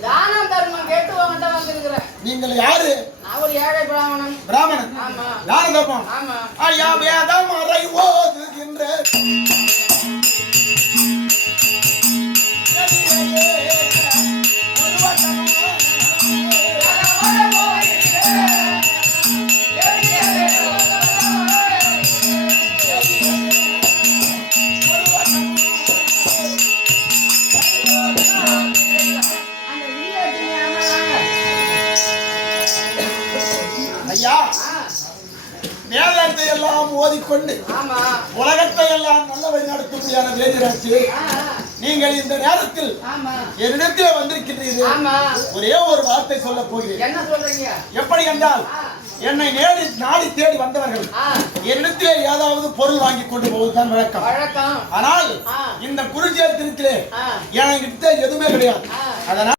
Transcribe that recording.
தானம் தர்மம் கேட்டு உன்கிட்ட வந்திருக்கிறேன். நீங்கள் யாரு? நான் ஒரு ஏழை பிராமணன். பிராமணன். ஆமா. தான தர்மம்? ஆமா. ஐயா வேதம் அறை ஓதுகின்ற ஐயா. ஆ, வேதத்தை எல்லாம் ஓதிக்கொண்டு உலகத்தை எல்லாம் நல்ல வழி நடத்தும்படியான வேதிராட்சி நீங்கள் இந்த நேரத்தில் என்னிடத்தில் வந்திருக்கின்றீர்கள். ஒரே ஒரு வார்த்தை சொல்ல போகிறேன். எப்படி என்றால் என்னை நேடி நாடி தேடி வந்தவர்கள் என்னிடத்திலே ஏதாவது பொருள் வாங்கி கொண்டு போவதுதான் வழக்கம். ஆனால். இந்த குருஜேத்திரத்திலே ஆ, என்கிட்ட எதுவுமே கிடையாது. அதனால்